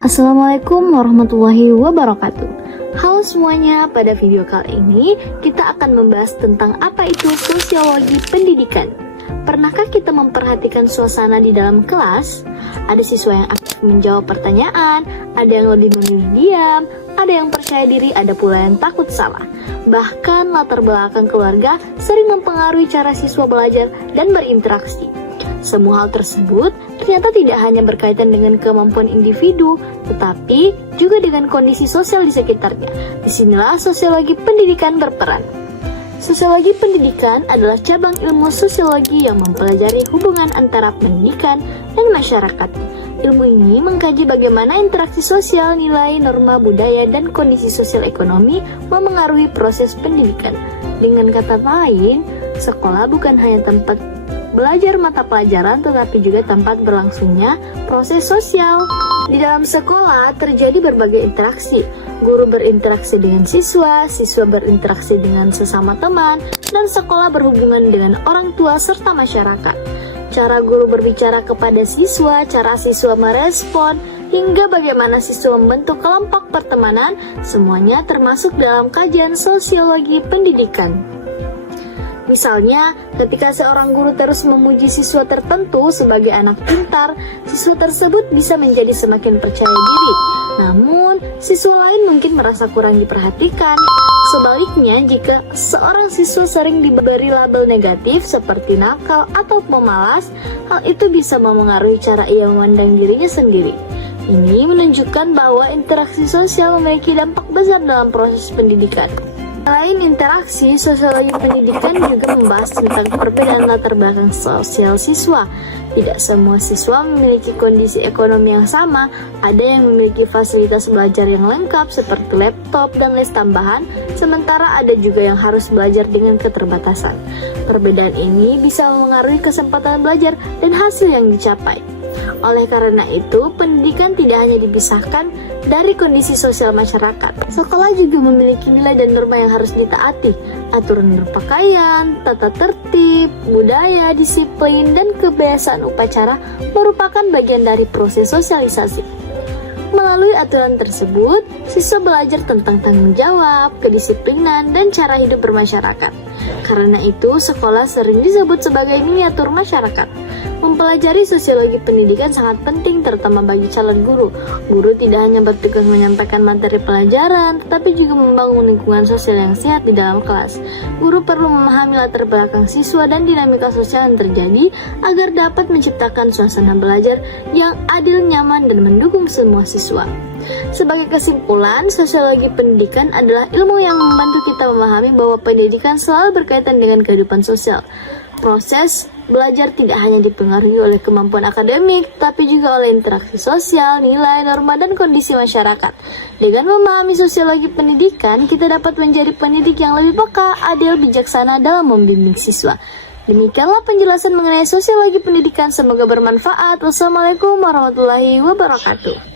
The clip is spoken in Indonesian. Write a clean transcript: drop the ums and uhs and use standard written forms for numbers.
Assalamualaikum warahmatullahi wabarakatuh. Halo semuanya, pada video kali ini kita akan membahas tentang apa itu sosiologi pendidikan. Pernahkah kita memperhatikan suasana di dalam kelas? Ada siswa yang aktif menjawab pertanyaan, ada yang lebih memilih diam, ada yang percaya diri, ada pula yang takut salah. Bahkan latar belakang keluarga sering mempengaruhi cara siswa belajar dan berinteraksi. Semua hal tersebut ternyata tidak hanya berkaitan dengan kemampuan individu, tetapi juga dengan kondisi sosial di sekitarnya. Disinilah sosiologi pendidikan berperan. Sosiologi pendidikan adalah cabang ilmu sosiologi yang mempelajari hubungan antara pendidikan dan masyarakat. Ilmu ini mengkaji bagaimana interaksi sosial, nilai, norma, budaya, dan kondisi sosial ekonomi memengaruhi proses pendidikan. Dengan kata lain, sekolah bukan hanya tempat belajar mata pelajaran, tetapi juga tempat berlangsungnya proses sosial. Di dalam sekolah terjadi berbagai interaksi. Guru berinteraksi dengan siswa, siswa berinteraksi dengan sesama teman, dan sekolah berhubungan dengan orang tua serta masyarakat. Cara guru berbicara kepada siswa, cara siswa merespon, hingga bagaimana siswa membentuk kelompok pertemanan, semuanya termasuk dalam kajian sosiologi pendidikan. Misalnya, ketika seorang guru terus memuji siswa tertentu sebagai anak pintar, siswa tersebut bisa menjadi semakin percaya diri. Namun, siswa lain mungkin merasa kurang diperhatikan. Sebaliknya, jika seorang siswa sering diberi label negatif seperti nakal atau pemalas, hal itu bisa memengaruhi cara ia memandang dirinya sendiri. Ini menunjukkan bahwa interaksi sosial memiliki dampak besar dalam proses pendidikan. Selain interaksi, sosiologi pendidikan juga membahas tentang perbedaan latar belakang sosial siswa. Tidak semua siswa memiliki kondisi ekonomi yang sama, ada yang memiliki fasilitas belajar yang lengkap seperti laptop dan les tambahan, sementara ada juga yang harus belajar dengan keterbatasan. Perbedaan ini bisa memengaruhi kesempatan belajar dan hasil yang dicapai. Oleh karena itu, pendidikan tidak hanya dipisahkan dari kondisi sosial masyarakat. Sekolah juga memiliki nilai dan norma yang harus ditaati. Aturan berpakaian, tata tertib, budaya, disiplin, dan kebiasaan upacara merupakan bagian dari proses sosialisasi. Melalui aturan tersebut, siswa belajar tentang tanggung jawab, kedisiplinan, dan cara hidup bermasyarakat. Karena itu, sekolah sering disebut sebagai miniatur masyarakat. Mempelajari sosiologi pendidikan sangat penting, terutama bagi calon guru. Guru tidak hanya bertugas menyampaikan materi pelajaran, tetapi juga membangun lingkungan sosial yang sehat di dalam kelas. Guru perlu memahami latar belakang siswa dan dinamika sosial yang terjadi agar dapat menciptakan suasana belajar yang adil, nyaman, dan mendukung semua siswa. Sebagai kesimpulan, sosiologi pendidikan adalah ilmu yang membantu kita memahami bahwa pendidikan selalu berkaitan dengan kehidupan sosial. Proses belajar tidak hanya dipengaruhi oleh kemampuan akademik, tapi juga oleh interaksi sosial, nilai, norma, dan kondisi masyarakat. Dengan memahami sosiologi pendidikan, kita dapat menjadi pendidik yang lebih peka, adil, bijaksana dalam membimbing siswa. Demikianlah penjelasan mengenai sosiologi pendidikan, semoga bermanfaat. Wassalamualaikum warahmatullahi wabarakatuh.